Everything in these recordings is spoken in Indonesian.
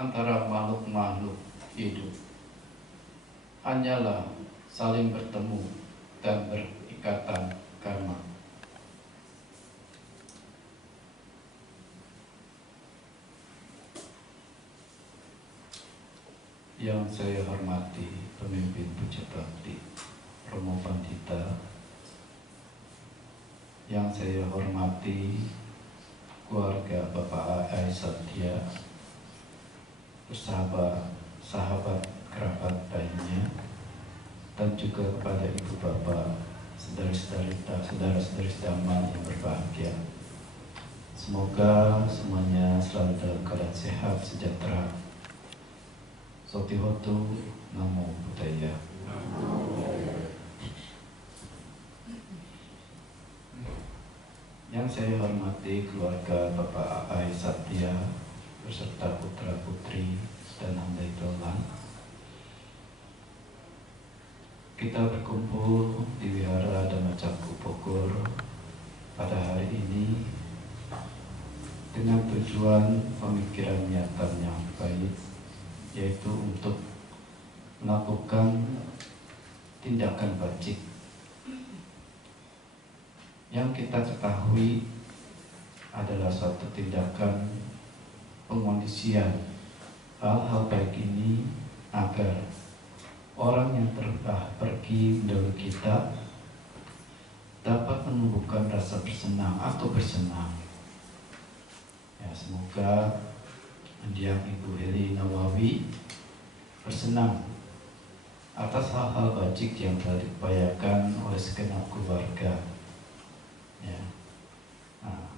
antara makhluk-makhluk hidup hanyalah saling bertemu dan berikatan karma. Yang saya hormati pemimpin Puja Bakti Romo Pandita, yang saya hormati keluarga Bapak A.I. Satya bersama sahabat kerabat lainnya, dan juga kepada ibu bapak, saudara-saudari Dhamma yang berbahagia. Semoga semuanya selalu dalam keadaan sehat, sejahtera. Sotihotu, Namo Buddhaya. Yang saya hormati keluarga Bapak A.I. Satya beserta putra-putri dan handai-tolan. Kita berkumpul di Wihara Dhamma Cakku Bogor pada hari ini dengan tujuan pemikiran niatan yang baik, yaitu untuk melakukan tindakan bajik yang kita ketahui adalah suatu tindakan pengondisian hal-hal baik ini agar orang yang telah pergi mendahului kita dapat menumbuhkan rasa bersenang atau bersenang. Ya, semoga mendiang Ibu Heli Nawawi bersenang atas hal-hal bajik yang telah diupayakan oleh segenap keluarga. Ya. Nah,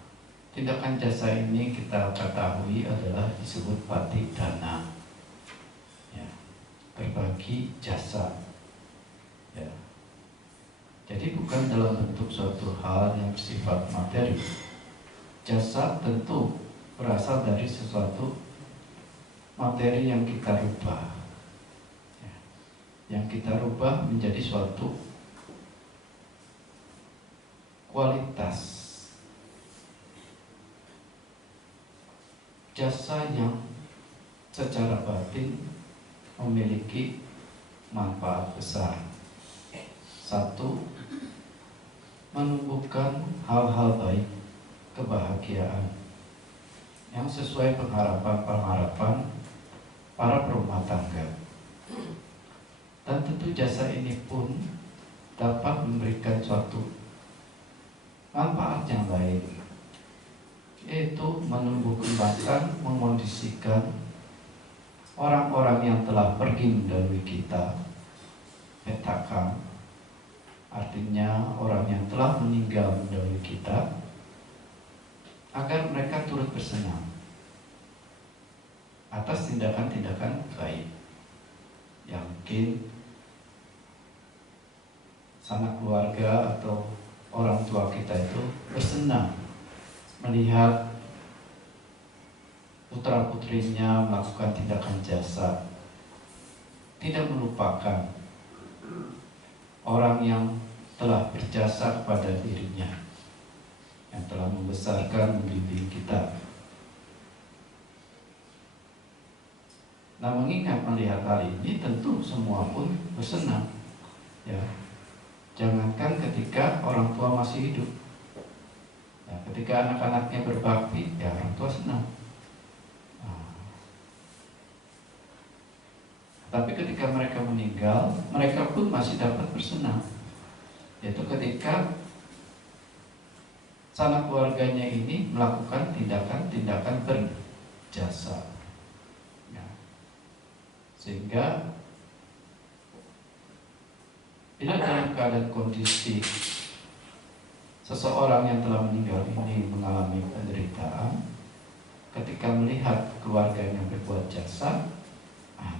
tindakan jasa ini kita ketahui adalah disebut patidana. Ya, berbagi jasa. Ya. Jadi bukan dalam bentuk suatu hal yang bersifat materi. Jasa tentu berasal dari sesuatu materi yang kita rubah, ya, yang kita rubah menjadi suatu kualitas jasa yang secara batin memiliki manfaat besar. Satu, menumbuhkan hal-hal baik, kebahagiaan yang sesuai pengharapan para perumah tangga. Dan tentu jasa ini pun dapat memberikan suatu manfaat yang baik, yaitu menumbuh kembangkan, mengondisikan orang-orang yang telah pergi mendahului kita, petaka, artinya orang yang telah meninggal mendahului kita, agar mereka turut bersenang atas tindakan-tindakan baik yang mungkin sanak keluarga atau orang tua kita itu bersenang melihat putra-putrinya melakukan tindakan jasa, tidak melupakan orang yang telah berjasa kepada dirinya, yang telah membesarkan, membimbing kita. Nah, mengingat melihat hal ini, tentu semua pun bersenang. Ya, jangankan ketika orang tua masih hidup, ya, ketika anak-anaknya berbakti, ya orang tua senang. Nah, tapi ketika mereka meninggal, mereka pun masih dapat bersenang, yaitu ketika sanak keluarganya ini melakukan tindakan-tindakan berjasa, ya. Sehingga bila dalam keadaan kondisi seseorang yang telah meninggal ini mengalami penderitaan, ketika melihat keluarganya berbuat jasa,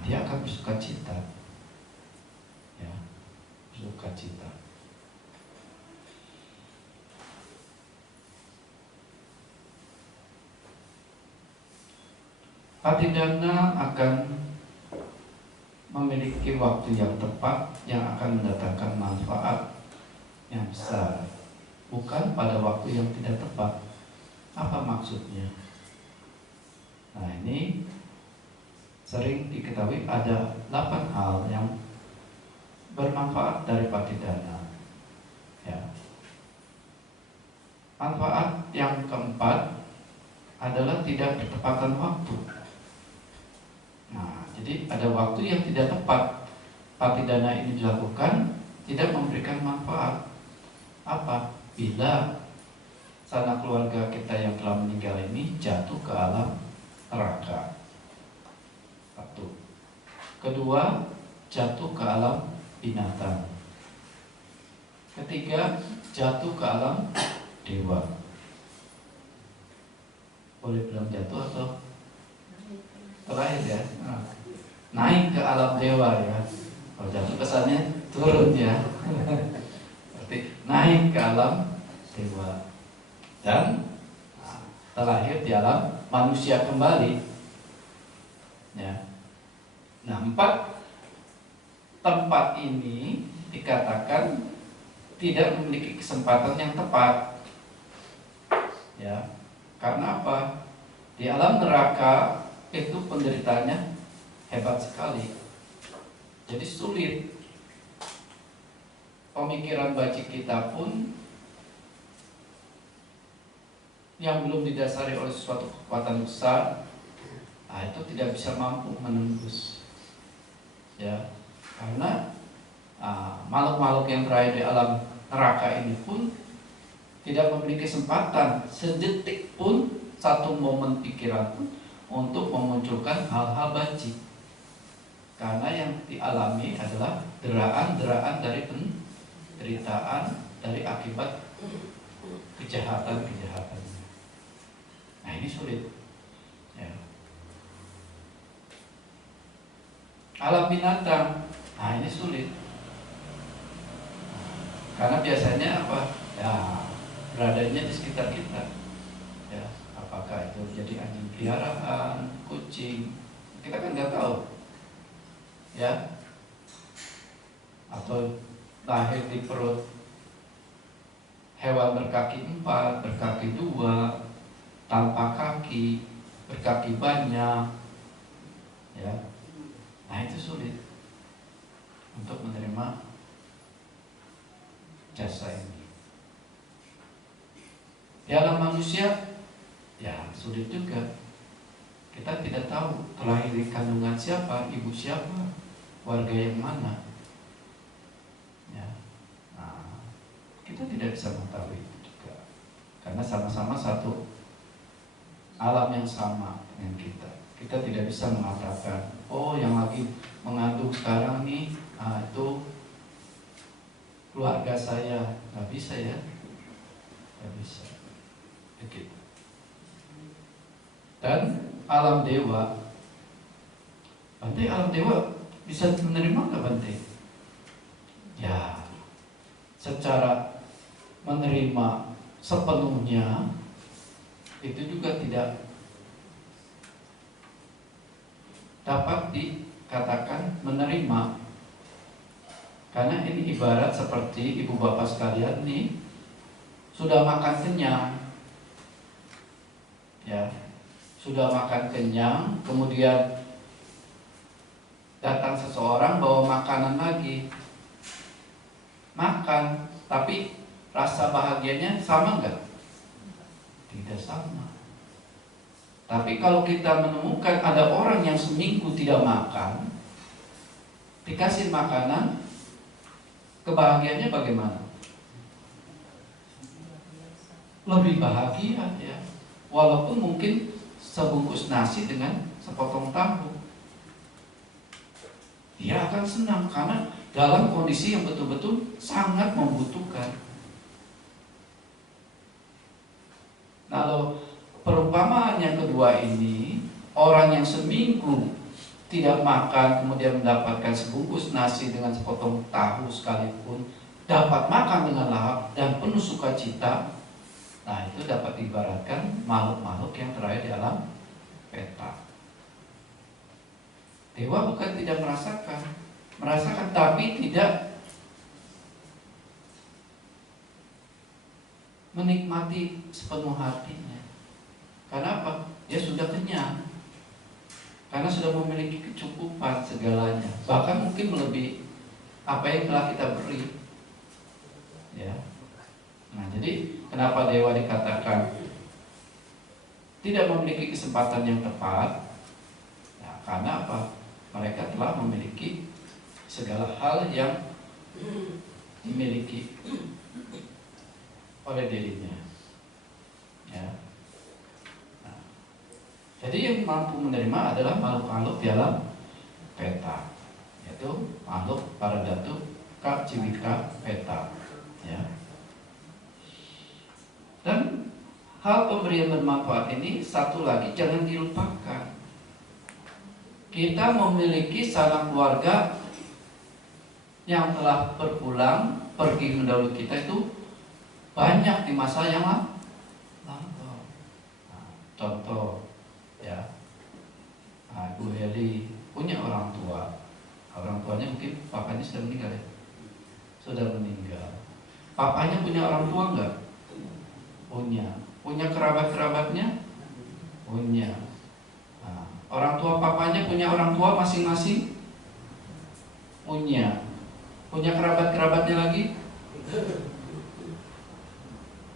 dia akan bersuka cita, ya, bersuka cita. Patidana akan memiliki waktu yang tepat yang akan mendatangkan manfaat yang besar, bukan pada waktu yang tidak tepat. Apa maksudnya? Nah, ini sering diketahui ada 8 hal yang bermanfaat dari patidana. Ya. Manfaat yang keempat adalah tidak bertepatan waktu. Nah, jadi ada waktu yang tidak tepat patidana ini dilakukan, tidak memberikan manfaat. Apa? Bila sanak keluarga kita yang telah meninggal ini jatuh ke alam neraka. Satu. Kedua, jatuh ke alam binatang. Ketiga, jatuh ke alam dewa. Boleh bilang jatuh atau terakhir ya? Naik ke alam dewa ya. Kalau jatuh kesannya turun ya. Berarti naik ke alam dewa. Dan terlahir di alam manusia kembali. Ya. Nah, 4 tempat ini dikatakan tidak memiliki kesempatan yang tepat. Ya. Karena apa? Di alam neraka itu penderitaannya hebat sekali. Jadi sulit. Pemikiran bacik kita pun yang belum didasari oleh suatu kekuatan besar, itu tidak bisa mampu menembus. Ya, karena makhluk-makhluk yang terakhir di alam neraka ini pun tidak memiliki kesempatan sedetik pun, satu momen pikiran pun untuk memunculkan hal-hal bacik. Karena yang dialami adalah deraan-deraan dari penderitaan dari akibat kejahatan-kejahatan. Nah, ini sulit. Ya. Alam binatang, nah ini sulit. Karena biasanya apa? Ya, beradanya di sekitar kita. Ya, apakah itu jadi anjing peliharaan, kucing, kita kan nggak tahu. Ya, atau lahir di perut hewan berkaki 4, berkaki 2, tanpa kaki, berkaki banyak. Ya, nah itu sulit untuk menerima jasa ini. Di alam manusia, ya sulit juga. Kita tidak tahu terlahir di kandungan siapa, ibu siapa, warga yang mana. Ya, nah, kita tidak bisa mengetahui itu juga. Karena sama-sama satu alam yang sama dengan kita. Kita tidak bisa mengatakan, oh yang lagi mengandung sekarang nih, itu keluarga saya. Nggak bisa ya, nggak bisa. Begitu. Dan alam dewa, Bante, alam dewa bisa menerima nggak Bante? Ya, secara menerima sepenuhnya itu juga tidak dapat dikatakan menerima. Karena ini ibarat seperti ibu bapak sekalian nih, sudah makan kenyang. Ya, sudah makan kenyang, kemudian datang seseorang bawa makanan lagi. Makan, tapi rasa bahagianya sama nggak? Tidak sama. Tapi kalau kita menemukan ada orang yang seminggu tidak makan, dikasih makanan, kebahagiaannya bagaimana? Lebih bahagia ya. Walaupun mungkin sebungkus nasi dengan sepotong tahu, dia akan senang karena dalam kondisi yang betul-betul sangat membutuhkan. Kalau perumpamaan yang kedua ini, orang yang seminggu tidak makan kemudian mendapatkan sebungkus nasi dengan sepotong tahu sekalipun, dapat makan dengan lahap dan penuh sukacita. Nah, itu dapat diibaratkan makhluk-makhluk yang terakhir di alam petak. Dewa bukan tidak merasakan tapi tidak menikmati sepenuh hatinya. Karena apa? Dia sudah kenyang. karena sudah memiliki kecukupan segalanya, bahkan mungkin melebihi apa yang telah kita beri. Ya. Nah, jadi kenapa dewa dikatakan tidak memiliki kesempatan yang tepat? Ya, karena apa? Mereka telah memiliki segala hal yang dimiliki oleh dirinya. Ya. Nah, jadi yang mampu menerima adalah makhluk-makhluk dalam peta, yaitu makhluk para datu ka civika peta. Ya. Dan hal pemberian bermanfaat ini satu lagi jangan dilupakan. Kita memiliki sanak keluarga yang telah berulang pergi mendahului kita itu banyak di masa yang lampau. Nah, contoh ya, Bu Heli punya orang tua. Orang tuanya mungkin papanya sudah meninggal ya. Sudah meninggal. Papanya punya orang tua enggak? Punya. Punya kerabat-kerabatnya? Punya. Nah, orang tua papanya punya orang tua masing-masing? Punya. Punya kerabat-kerabatnya lagi?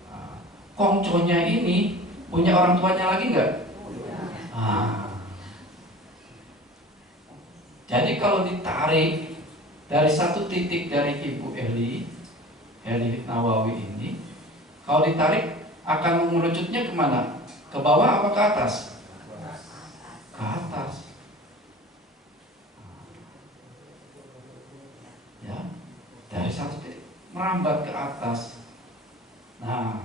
Nah, kongconya ini punya orang tuanya lagi enggak? Jadi kalau ditarik dari satu titik dari Ibu Heli Nawawi ini, kalau ditarik akan mengerucutnya kemana? Ke bawah apa ke atas? Ke atas. Ya, dari satu titik merambat ke atas. Nah,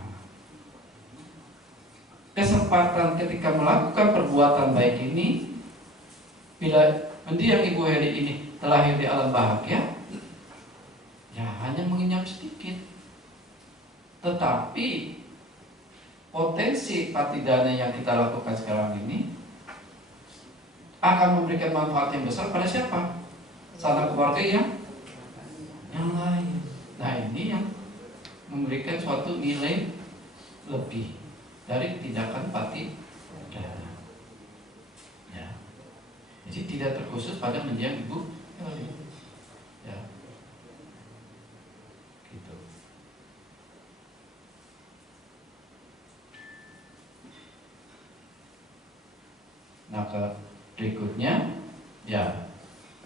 kesempatan ketika melakukan perbuatan baik ini, bila mendiang Ibu Heli ini terlahir di alam bahagia, ya hanya mengenyam sedikit. Tetapi potensi patidana yang kita lakukan sekarang ini akan memberikan manfaat yang besar pada siapa? Sanak keluarga yang lain. Nah, ini yang memberikan suatu nilai lebih dari tindakan patidana. Ya. Jadi tidak terkhusus pada mendiang Ibu Heli. Ya. Gitu. Nah, berikutnya ya,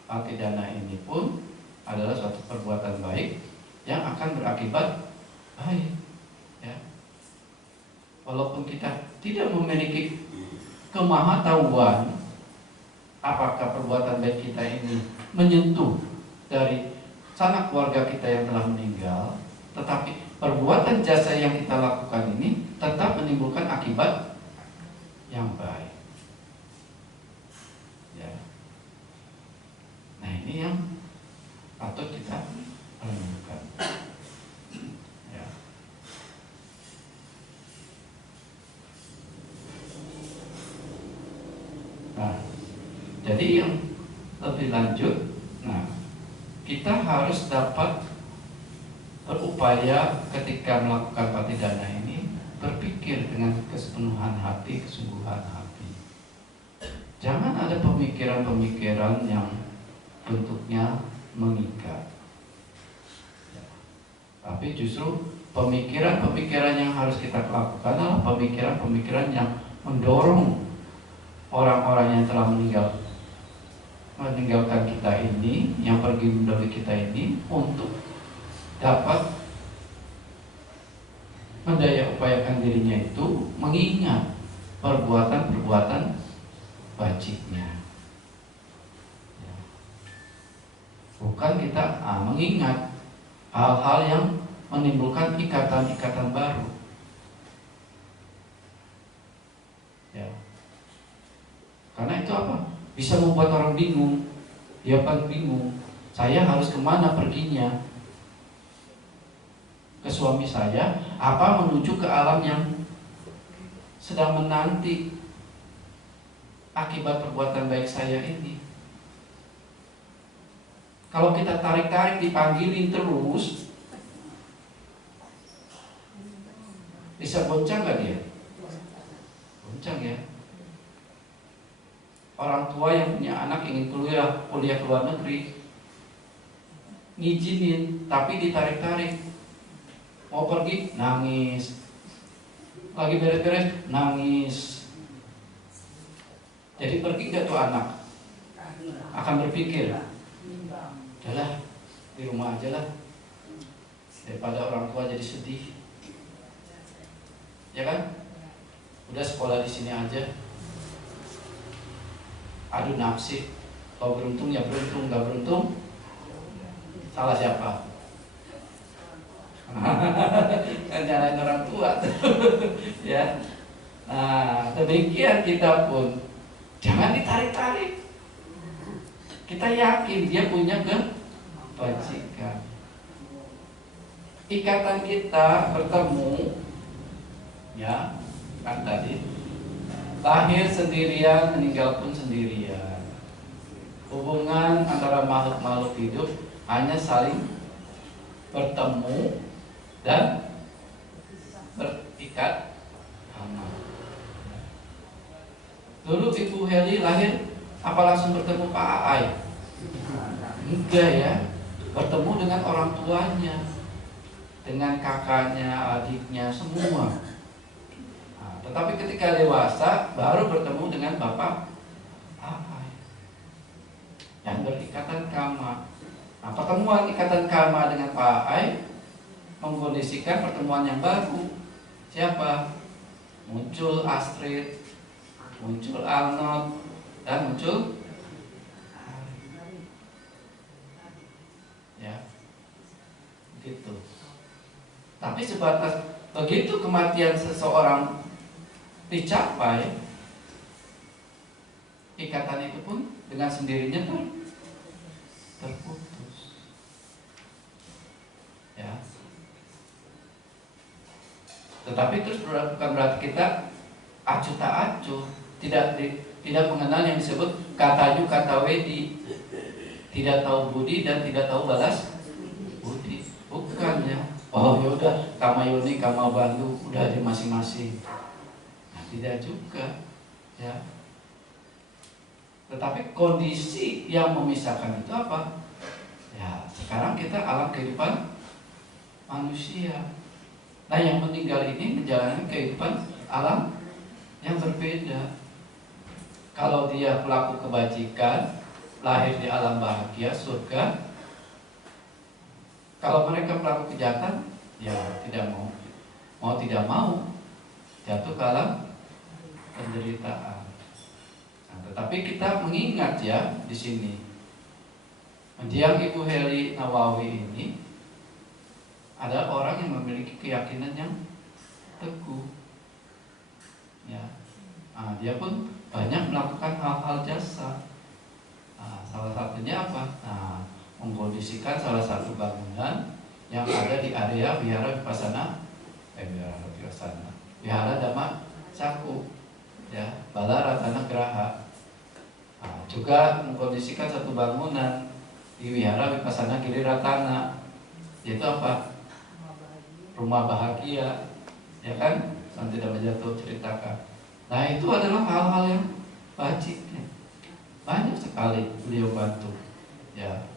patidana ini pun adalah suatu perbuatan baik yang akan berakibat baik. Ya. Walaupun kita tidak memiliki kemahatauan apakah perbuatan baik kita ini menyentuh dari sanak keluarga kita yang telah meninggal, tetapi perbuatan jasa yang kita lakukan ini tetap menimbulkan akibat yang baik. Ya. Nah, ini yang patut kita renungkan. Ya. Nah, jadi yang lebih lanjut, nah, kita harus dapat berupaya ketika melakukan patidana ini berpikir dengan kesepenuhan hati, kesungguhan hati. Jangan ada pemikiran-pemikiran yang bentuknya mengikat. Ya. Tapi justru pemikiran-pemikiran yang harus kita lakukan adalah pemikiran-pemikiran yang mendorong orang-orang yang telah meninggalkan kita ini, yang pergi mendahului kita ini, untuk dapat mendaya upayakan dirinya itu mengingat perbuatan-perbuatan wajibnya. Ya. Bukan kita mengingat hal-hal yang menimbulkan ikatan-ikatan baru. Ya. Karena itu apa? Bisa membuat orang bingung. Dia paling bingung. Saya harus kemana perginya? Ke suami saya, apa menuju ke alam yang sedang menanti akibat perbuatan baik saya ini. Kalau kita tarik-tarik dipanggilin terus, bisa goncang gak dia? Goncang ya. orang tua yang punya anak ingin kuliah ke luar negeri, ngizinin tapi ditarik-tarik. Mau pergi nangis, lagi beres-beres nangis. Jadi pergi nggak tuh anak? Akan berpikir, udahlah di rumah aja lah, daripada orang tua jadi sedih, ya kan? Udah sekolah di sini aja. Aduh nafsi, kalau beruntung ya beruntung, nggak beruntung salah siapa? Kan nyalain orang tua tuh. Ya. Nah, demikian kita pun jangan ditarik-tarik. Kita yakin dia punya kebajikan. Ikatan kita bertemu, ya kan tadi, lahir sendirian, meninggal pun sendirian. Hubungan antara makhluk-makhluk hidup hanya saling bertemu dan berikat amal. Dulu Ibu Heli lahir apa langsung bertemu Pak Aai? Enggak ya, bertemu dengan orang tuanya, dengan kakaknya, adiknya, semua. Nah, tetapi ketika dewasa baru bertemu dengan Bapak Aai yang berikatan karma. Nah, pertemuan ikatan karma dengan Pak Aai mengkondisikan pertemuan yang baru. Siapa? Muncul Astrid, muncul Arnold, dan muncul ya, gitu. Tapi sebatas begitu kematian seseorang dicapai, ikatan itu pun dengan sendirinya terputus. Ya. Tetapi terus bukan berarti kita acuh tak acuh, tidak mengenal yang disebut katayu kata wedi, tidak tahu budi dan tidak tahu balas budi. Bukan ya. Oh ya udah, kamayoni kama bantu udah di masing-masing. Nah, tidak juga ya. Tetapi kondisi yang memisahkan itu apa? Ya, sekarang kita alam kehidupan manusia. Nah, yang meninggal ini menjalani kehidupan alam yang berbeda. Kalau dia pelaku kebajikan, lahir di alam bahagia, surga. Kalau mereka pelaku kejahatan, ya tidak mau tidak mau jatuh ke alam penderitaan. Nah, tetapi kita mengingat ya di sini, mendiang Ibu Heli Nawawi ini adalah orang yang memiliki keyakinan yang teguh. Ya, nah, dia pun banyak melakukan hal-hal jasa. Nah, salah satunya apa? Nah, mengkondisikan salah satu bangunan yang ada di area Wihara Wihara Dhamma Caku, ya, Bala Ratana Graha. Nah, juga mengkondisikan satu bangunan di Wihara Vipassana Giri Ratana, yaitu apa? Rumah bahagia, ya kan? Santi Dhamma Jatuh ceritakan. Nah, itu adalah hal-hal yang wajibnya. Banyak sekali beliau bantu, ya,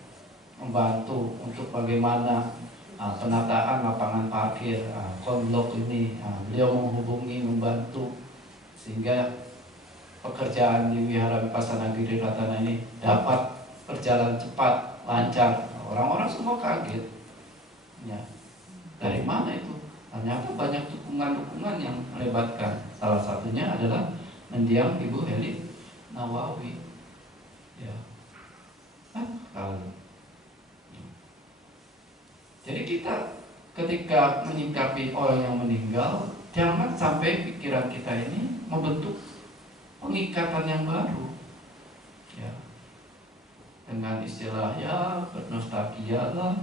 membantu untuk bagaimana penataan lapangan parkir konblok ini. Beliau menghubungi, membantu sehingga pekerjaan di Wihara Vipassana Giri Ratana ini dapat berjalan cepat, lancar. Orang-orang semua kaget, ya. Dari mana itu? Ternyata banyak dukungan-dukungan yang melibatkan. Salah satunya adalah mendiang Ibu Heli Nawawi. Ya. Kalau jadi kita ketika menyikapi orang yang meninggal, jangan sampai pikiran kita ini membentuk pengikatan yang baru. Ya. Dengan istilah ya bernostalgia lah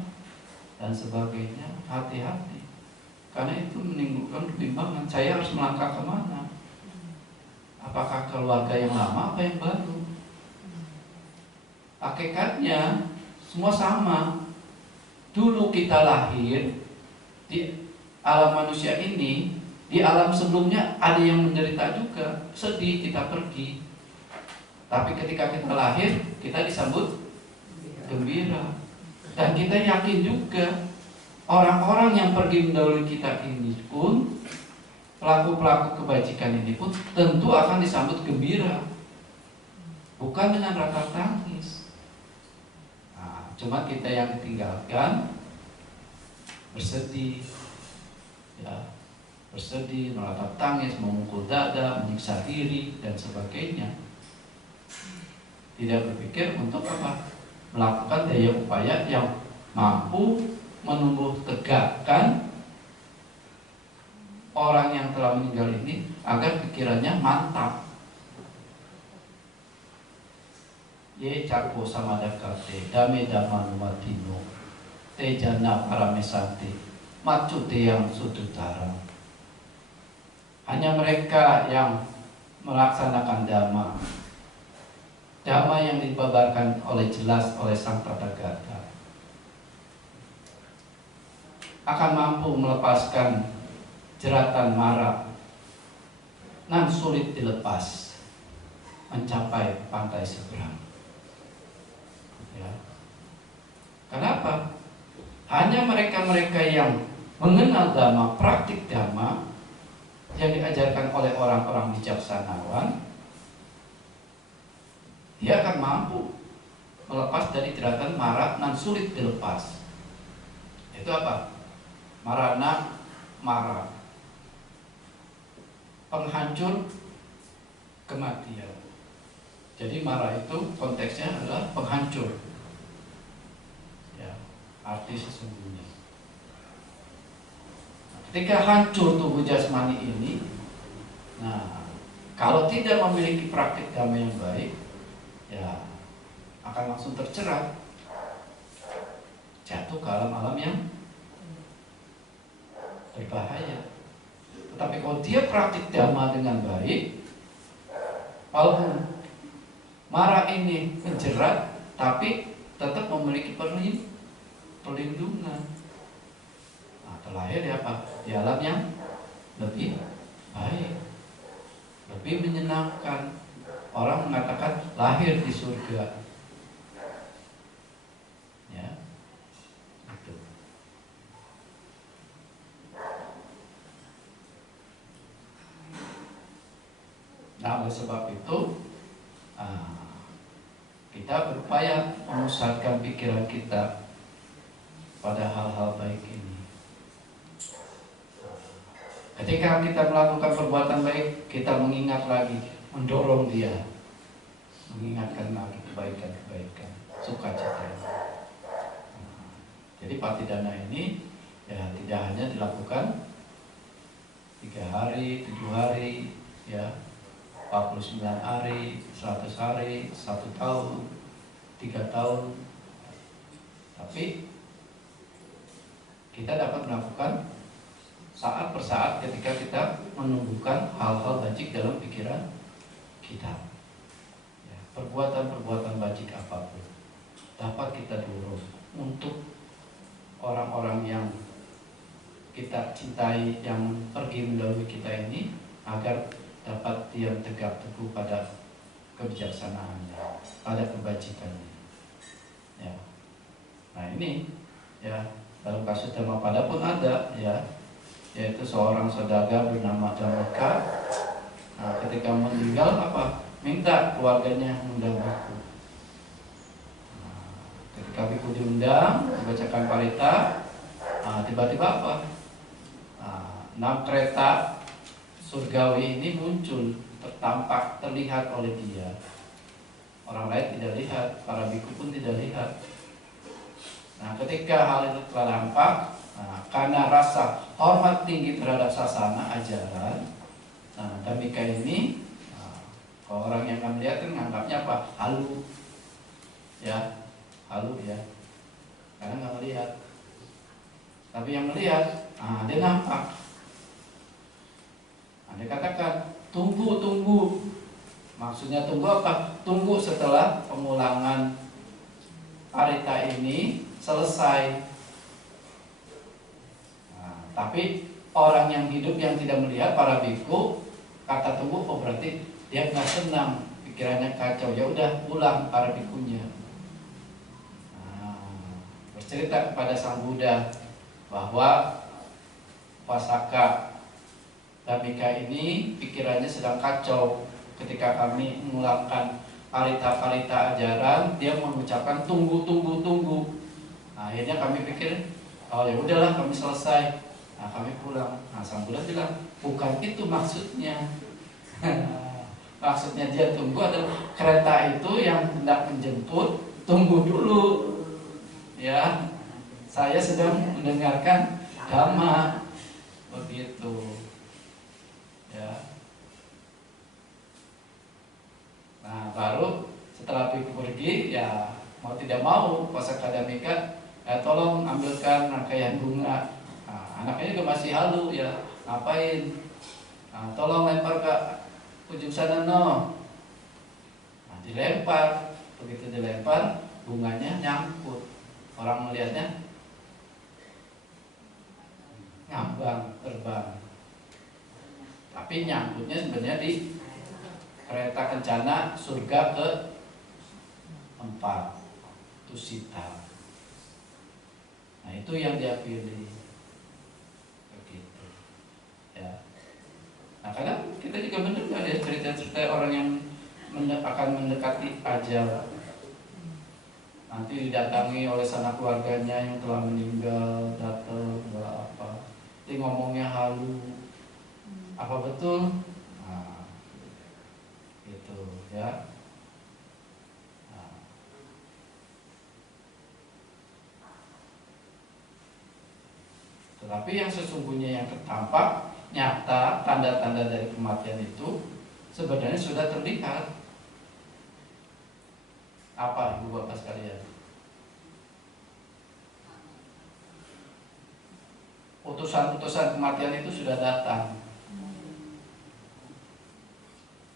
dan sebagainya. Hati-hati, karena itu menimbulkan kebimbangan. Saya harus melangkah kemana? Apakah keluarga yang lama apa yang baru? Hakikatnya semua sama. Dulu kita lahir di alam manusia ini, di alam sebelumnya ada yang menderita juga, sedih kita pergi. Tapi ketika kita lahir, kita disambut gembira. Dan kita yakin juga orang-orang yang pergi mendahului kita ini pun, pelaku-pelaku kebajikan ini pun tentu akan disambut gembira, bukan dengan rata tangis. Nah, cuma kita yang ditinggalkan bersedih, ya, bersedih, meratap tangis, memukul dada, menyiksa diri dan sebagainya. Tidak berpikir untuk apa? Melakukan daya upaya yang mampu menumbuh tegakkan orang yang telah meninggal ini agar pikirannya mantap. Ye cakpo samadakate dame daman watino tejana paramesante macute yang sudutara. Hanya mereka yang melaksanakan dhamma yang dibabarkan oleh jelas oleh Sang Tathagata akan mampu melepaskan jeratan mara nan sulit dilepas mencapai pantai seberang. Ya. Kenapa? Hanya mereka-mereka yang mengenal dhamma, praktik dhamma yang diajarkan oleh orang-orang bijaksanawan, dia akan mampu melepas dari jeratan mara nan sulit dilepas. Itu apa? Marana, mara, penghancur kematian. Jadi mara itu konteksnya adalah penghancur, ya, arti sesungguhnya. Ketika hancur tubuh jasmani ini, nah, kalau tidak memiliki praktik dhamma yang baik, ya akan langsung tercerat, jatuh ke alam-alam yang berbahaya. Tetapi kalau dia praktik dhamma dengan baik, walaupun mara ini menjerat, tapi tetap memiliki perlindungan. Nah, terlahir di apa? Di alam yang lebih baik, lebih menyenangkan. Orang mengatakan lahir di surga. Ya, itu. Nah, oleh sebab itu kita berupaya memusatkan pikiran kita pada hal-hal baik ini. Ketika kita melakukan perbuatan baik, kita mengingat lagi, mendorong dia, mengingatkan lagi kebaikan-kebaikan, sukacita. Jadi patidana ini ya tidak hanya dilakukan 3 hari, 7 hari, ya, 49 hari, 100 hari, 1 tahun, 3 tahun. Tapi kita dapat melakukan saat per saat ketika kita menumbuhkan hal-hal bajik dalam pikiran kita. Ya, perbuatan-perbuatan bajik apapun dapat kita dorong untuk orang-orang yang kita cintai, yang pergi mendahului kita ini, agar dapat diam tegak teguh pada kebijaksanaannya, pada kebajikannya. Ya. Nah ini, ya, dalam kasus Dhammapada pun ada, ya, yaitu seorang saudagar bernama Dhammika. Nah, ketika meninggal apa? Minta keluarganya mengundang biku. Nah, ketika biku diundang, dibacakan parita, tiba-tiba apa? 6 kereta surgawi ini muncul, tertampak, terlihat oleh dia. Orang lain tidak lihat, para biku pun tidak lihat. Nah, ketika hal itu telah nampak, karena rasa hormat tinggi terhadap sasana ajaran, Dhammika ini, kalau orang yang akan melihat kan menganggapnya apa? Halu, ya, halu ya, karena nggak melihat. Tapi yang melihat, dia nampak. Dia katakan, tunggu. Maksudnya tunggu apa? Tunggu setelah pemulangan parita ini selesai. Tapi orang yang hidup yang tidak melihat, para biku, kata tunggu, berarti dia nggak senang pikirannya kacau, ya udah pulang para bikunya. Bercerita kepada Sang Buddha bahwa Upasaka Dhammika ini pikirannya sedang kacau. Ketika kami mengulangkan parita-parita ajaran, dia mengucapkan tunggu. Akhirnya kami pikir, oh ya udahlah, kami selesai. Kami pulang. Sang Buddha bilang, bukan itu maksudnya. Maksudnya dia tunggu adalah kereta itu yang hendak menjemput, tunggu dulu. Ya, saya sedang mendengarkan dhamma, begitu. Ya. Nah, baru setelah biku pergi, ya mau tidak mau Upasaka Dhammika, tolong ambilkan rangkaian bunga. Anaknya juga masih halu, ya ngapain? Tolong lempar ke ujung sana no. Dilempar, begitu dilempar, bunganya nyangkut. Orang melihatnya ngambang, terbang. Tapi nyangkutnya sebenarnya di kereta kencana surga ke-4, Tusita. Nah, itu yang dia pilih. Begitu. Ya. Nah, kadang kita juga mendengar ya cerita-cerita orang yang akan mendekati ajal. Nanti didatangi oleh sanak keluarganya yang telah meninggal, datang apa. Dia ngomongnya halu. Apa betul? Nah, gitu ya. Tetapi yang sesungguhnya yang tampak nyata, tanda-tanda dari kematian itu sebenarnya sudah terlihat. Apa ibu bapak sekalian? Utusan-utusan kematian itu sudah datang.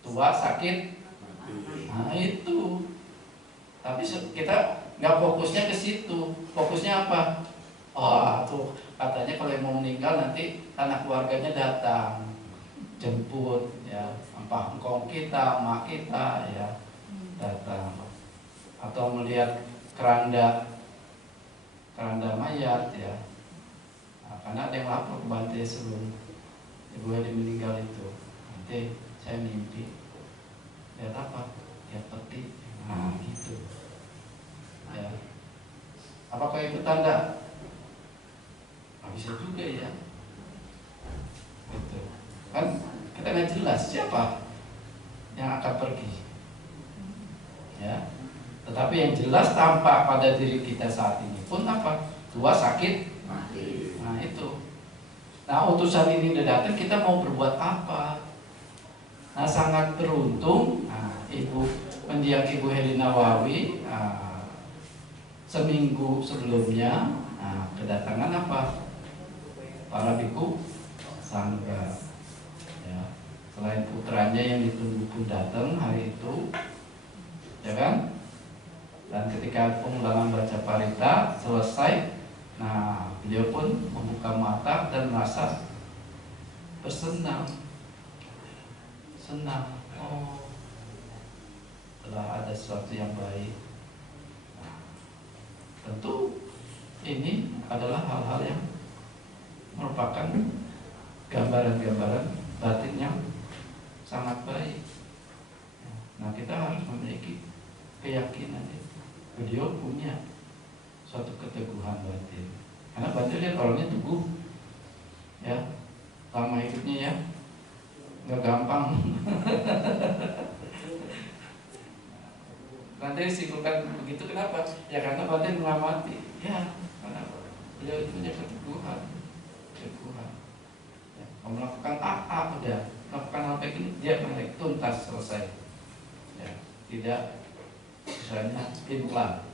Tua, sakit, nah itu. Tapi kita nggak fokusnya ke situ. Fokusnya apa? Oh, tuh katanya kalau yang mau meninggal nanti anak keluarganya datang jemput, ya, empah engkong kita, emak kita, ya, datang. Atau melihat keranda mayat, ya. Nah, karena ada yang lapor ke Bante sebelum ibu Hedi meninggal itu. Nanti saya mimpi lihat apa? Lihat peti. Nah, gitu. Ya. Apakah itu tanda? Nah, bisa juga ya. Gitu. Kan kita nggak jelas siapa yang akan pergi. Ya. Tetapi yang jelas tampak pada diri kita saat ini pun apa? Tua, sakit, mati. Nah itu. Nah utusan ini udah datang, kita mau berbuat apa? Nah sangat beruntung. Nah, mendiang Ibu Hedi Nawawi seminggu sebelumnya kedatangan apa? Para biku sangga. Ya. Selain putranya yang ditunggu pun datang hari itu, ya kan? Dan ketika pengulangan baca parita selesai, nah beliau pun membuka mata dan merasa bersenang, senang. Oh, telah ada sesuatu yang baik. Nah, tentu ini adalah hal-hal yang merupakan gambaran-gambaran batin yang sangat baik. Nah, kita harus memiliki keyakinan itu. Beliau punya suatu keteguhan batin. Karena batin lihat orangnya teguh, ya, lama hidupnya ya, nggak gampang. Nanti disimpulkan begitu kenapa? Ya karena batin mengamati. Ya, karena beliau punya keteguhan. Ya, kalau melakukan A udah, melakukan hal kayak gini dia menarik tuntas selesai. Ya, tidak misalnya implan,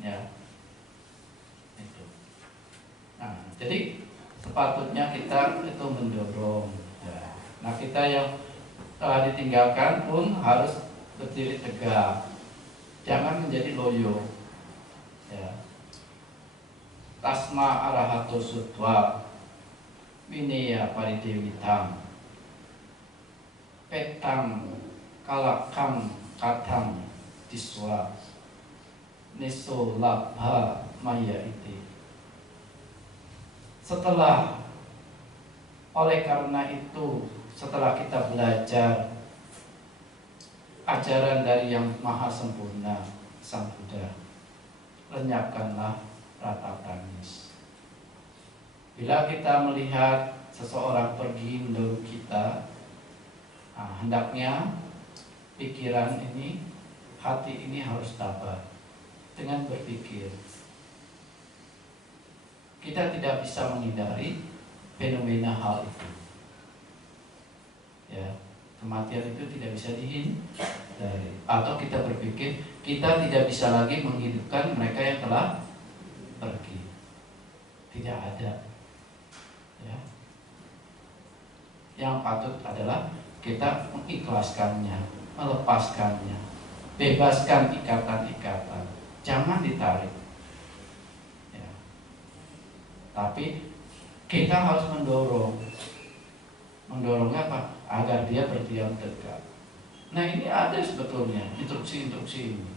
ya itu. Nah, jadi sepatutnya kita itu mendorong. Ya. Nah, kita yang telah ditinggalkan pun harus berdiri tegak, jangan menjadi loyo. Ya. Tasma arahato sutwa wineya paridewitam petang kalakam katam diswa nesolabha maya iti. Oleh karena itu, setelah kita belajar ajaran dari yang maha sempurna, Sang Buddha, lenyapkanlah rasa tangis. Bila kita melihat seseorang pergi mendahului kita, hendaknya pikiran ini, hati ini harus tabah dengan berpikir. Kita tidak bisa menghindari fenomena hal itu. Ya, kematian itu tidak bisa dihindari. Atau kita berpikir kita tidak bisa lagi menghidupkan mereka yang telah pergi. Tidak ada. Ya. Yang patut adalah kita mengikhlaskannya, melepaskannya, bebaskan ikatan-ikatan, jangan ditarik. Ya. Tapi kita harus mendorongnya apa? Agar dia berdiam tegak. Nah, ini ada sebetulnya instruksi-instruksi ini.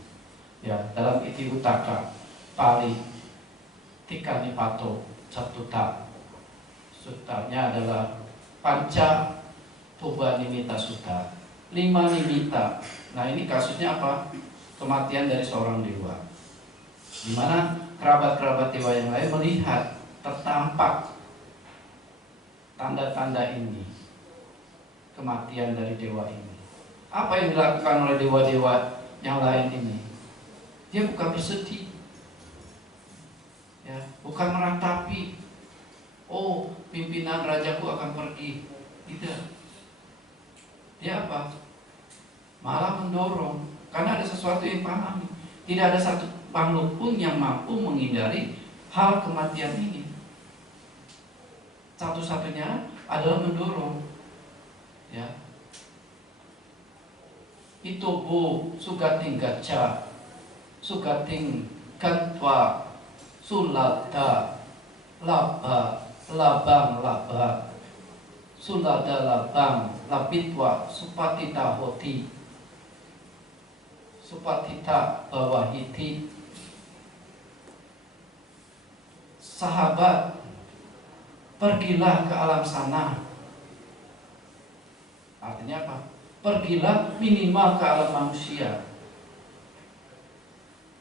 Ya, dalam Iti Utaka Pali Tikanipato Satuta, sutanya adalah Panca Puba Nimita Sutta, 5 nimita. Nah, ini kasusnya apa? Kematian dari seorang dewa, di mana kerabat-kerabat dewa yang lain melihat tertampak tanda-tanda ini, kematian dari dewa ini. Apa yang dilakukan oleh dewa-dewa yang lain ini? Dia bukan bersedih, ya, bukan meratapi, oh pimpinan rajaku akan pergi. Tidak. Dia apa? Malah mendorong, karena ada sesuatu yang paham. Tidak ada satu makhluk pun yang mampu menghindari hal kematian ini. Satu-satunya adalah mendorong. Ya. Itu bu sugating gacha, sugating gantwa, sulada, laba, labang laba, sulada labang, labitwa, supatita hoti, supatita bawahiti. Sahabat, pergilah ke alam sana. Artinya apa? Pergilah minimal ke alam manusia.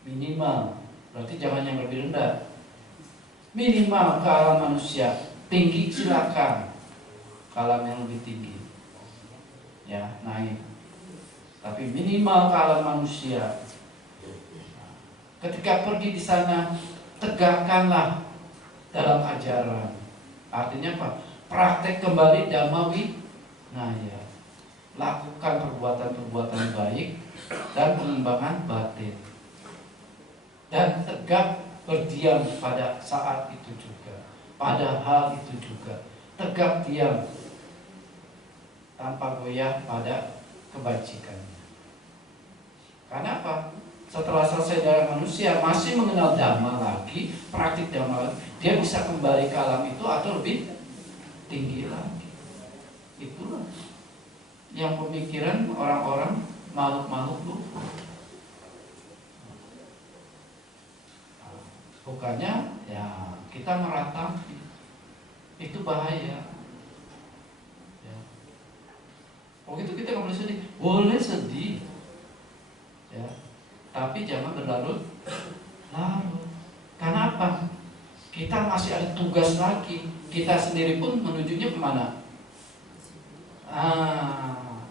Minimal, berarti jangan yang lebih rendah. Minimal ke alam manusia. Tinggi silakan ke alam yang lebih tinggi. Ya, naik. Tapi minimal ke alam manusia. Ketika pergi di sana, tegakkanlah dalam ajaran. Artinya apa? Praktek kembali Dhamma Vinaya. Lakukan perbuatan-perbuatan baik dan pengembangan batin. Dan tegak berdiam pada saat itu juga, pada hal itu juga. Tegak diam tanpa goyah pada kebajikannya. Karena apa? Setelah selesai dari manusia masih mengenal Dhamma lagi, praktik Dhamma lagi, dia bisa kembali ke alam itu atau lebih tinggi lagi. Itulah yang pemikiran orang-orang makhluk-makhluk lupa. Bukannya ya kita meratapi, itu bahaya. Ya. Oh gitu, kita nggak boleh sedih. Boleh sedih, ya, tapi jangan berlarut-larut. Karena apa? Kita masih ada tugas lagi. Kita sendiri pun menujunya kemana?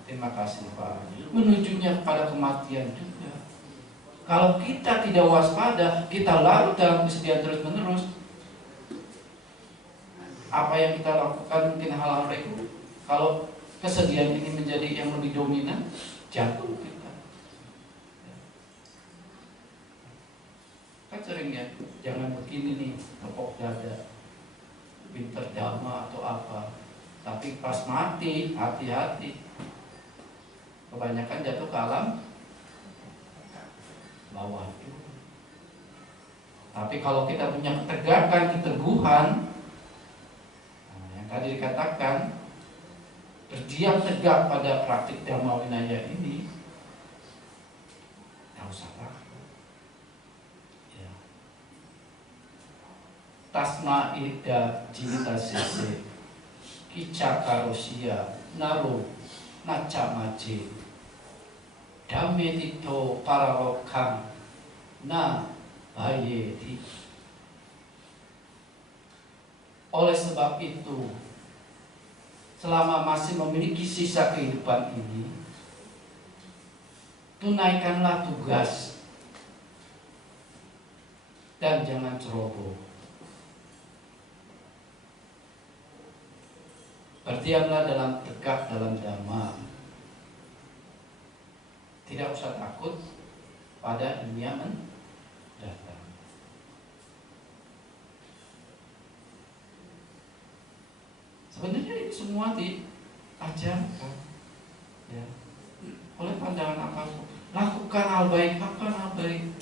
Terima kasih Pak. Menujunya kepada kematian juga. Kalau kita tidak waspada, kita larut dalam kesedihan terus-menerus. Apa yang kita lakukan mungkin hal-hal itu. Kalau kesedihan ini menjadi yang lebih dominan, jatuh kita. Kan sering ya, jangan begini nih, tepok dada, pinter Dhamma atau apa. Tapi pas mati, hati-hati. Kebanyakan jatuh ke alam bawah. Tapi kalau kita punya ketegakan, keteguhan, yang tadi dikatakan, berdiam tegak pada praktik Dhamma Winaya ini, nggak usah takut. Ya. Tasma ida jita sese kica karosia naru naca maje dame tito paralokang na bayeti. Oleh sebab itu, selama masih memiliki sisa kehidupan ini, tunaikanlah tugas dan jangan ceroboh. Berdiamlah tegak dalam Dhamma. Tidak usah takut pada dunia mendatang. Sebenarnya ini semua diajarkan, ya, oleh pandangan apapun. Lakukan hal baik, lakukan hal baik.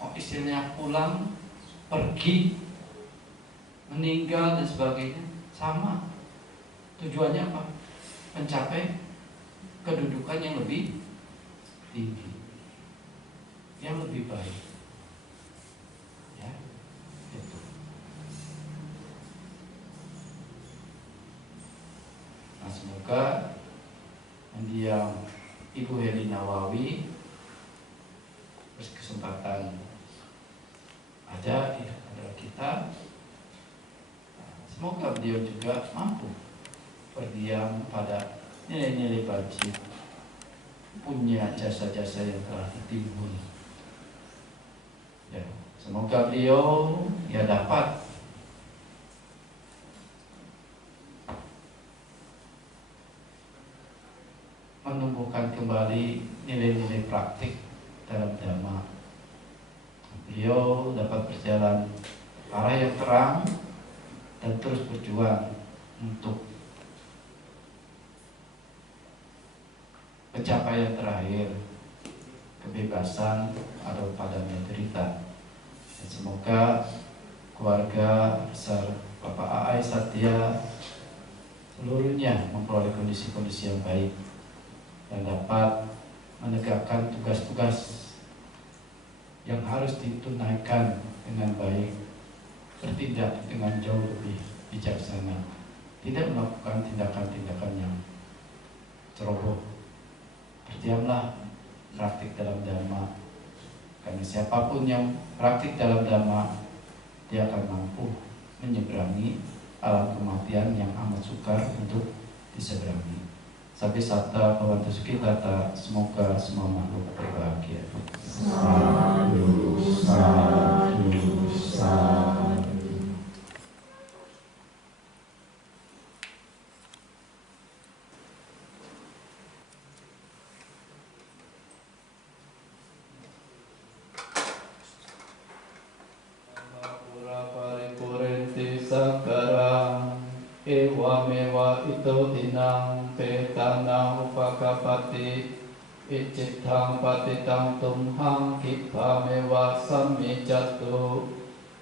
Oh, istilahnya pulang, pergi, meninggal dan sebagainya, sama. Tujuannya apa? Mencapai kedudukan yang lebih tinggi, yang lebih baik. Ya, itu. Nah, semoga mendiang Ibu Heli Nawawi berkesempatan ada di antara kita. Semoga beliau juga mampu berdiam pada nilai-nilai baik, punya jasa-jasa yang telah ditimbun. Ya, semoga beliau dapat menumbuhkan kembali nilai-nilai praktik dalam Dhamma. Beliau dapat berjalan arah yang terang dan terus berjuang untuk pencapaian terakhir, kebebasan atau padamnya derita. Dan semoga keluarga besar Bapak A.I. Satya seluruhnya memperoleh kondisi-kondisi yang baik dan dapat menegakkan tugas-tugas yang harus ditunaikan dengan baik, bertindak dengan jauh lebih bijaksana, tidak melakukan tindakan-tindakan yang ceroboh. Berdiamlah praktik dalam Dhamma, karena siapapun yang praktik dalam Dhamma, dia akan mampu menyeberangi alam kematian yang amat sukar untuk diseberangi. Sampai sata bhavantu sukhita, semoga semua makhluk berbahagia. Sadu, sadu, sadu. Ewa mewa ito tinang petana upakapati icitang patitang tumhang kipa mewa samijatu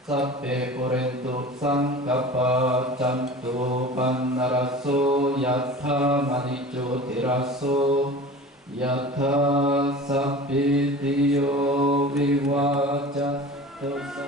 sappe purentu sangkapa cantu pannaraso yatha manicu tiraso yatha sabbi diyo viwaja dosa.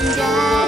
Dari